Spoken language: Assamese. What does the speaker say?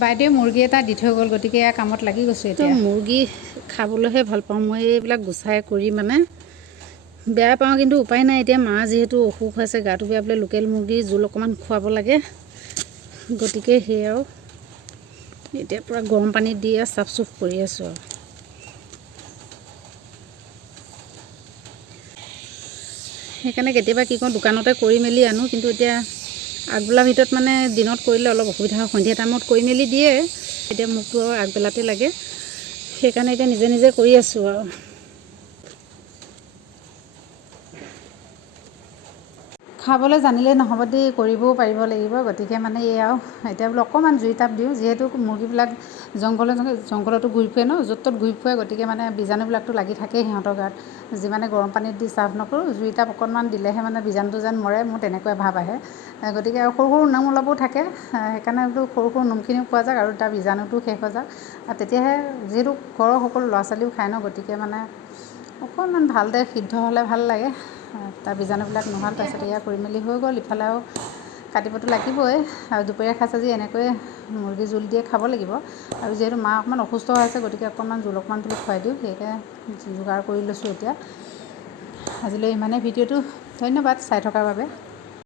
বাইদেৱে মুৰ্গী এটা দি থৈ গ'ল, গতিকে এয়া কামত লাগি গৈছোঁ তো এতিয়া। মুৰ্গী খাবলৈহে ভাল পাওঁ মই, এইবিলাক গুচাই কৰি মানে বেয়া পাওঁ, কিন্তু উপায় নাই। এতিয়া মা যিহেতু অসুখ হৈছে, গাটো বেয়া, বোলে লোকেল মুৰ্গীৰ জোল অকণমান খুৱাব লাগে, গতিকে সেই আৰু এতিয়া পূৰা গৰম পানীত দি চাফ চুফ কৰি আছোঁ আৰু। সেইকাৰণে কেতিয়াবা কি কৰোঁ, দোকানতে কৰি মেলি আনো, কিন্তু এতিয়া আগবেলাৰ ভিতৰত মানে দিনত কৰিলে অলপ অসুবিধা হয়, সন্ধিয়া টাইমত কৰি মেলি দিয়ে। এতিয়া মোকতো আৰু আগবেলাতে লাগে, সেইকাৰণে এতিয়া নিজে নিজে কৰি আছোঁ আৰু। খাবলৈ জানিলেই নহ'ব দেই, কৰিবও পাৰিব লাগিব। গতিকে মানে এই আৰু এতিয়া বোলো অকণমান জুই টাপ দিওঁ, যিহেতু মুৰ্গীবিলাক জংঘলতো ঘূৰি ফুৰে ন, য'ত ত'ত ঘূৰি ফুৰে, গতিকে মানে বীজাণুবিলাকতো লাগি থাকেই সিহঁতৰ গাত। যিমানে গৰম পানীত দি চাফ নকৰোঁ, জুই টাপ অকণমান দিলেহে মানে বীজাণুটো যেন মৰে, মোৰ তেনেকুৱা ভাৱ আহে। গতিকে আৰু সৰু সৰু নোম অলপো থাকে, সেইকাৰণে বোলো সৰু সৰু নোমখিনিও পোৱা যাওক আৰু তাৰ বীজাণুটো শেষ হৈ যাওক, আৰু তেতিয়াহে যিহেতু ঘৰৰ সকলো ল'ৰা ছোৱালীও খায় ন, গতিকে মানে অকণমান ভালদৰে সিদ্ধ হ'লে ভাল লাগে, তাৰ বীজাণুবিলাক নোহোৱাল। তাৰপিছত এয়া কৰি মেলি হৈ গ'ল, ইফালে আৰু কাটিবতো লাগিবই, আৰু দুপৰীয়া সাঁজ আজি এনেকৈয়ে মুৰ্গী জোল দিয়ে খাব লাগিব। আৰু যিহেতু মা অকণমান অসুস্থ হৈ আছে, গতিকে অকণমান জোল অকণমান বোলো খুৱাই দিওঁ, সেইকে যোগাৰ কৰি লৈছোঁ এতিয়া। আজিলৈ ইমানেই, ভিডিঅ'টো ধন্যবাদ চাই থকাৰ বাবে।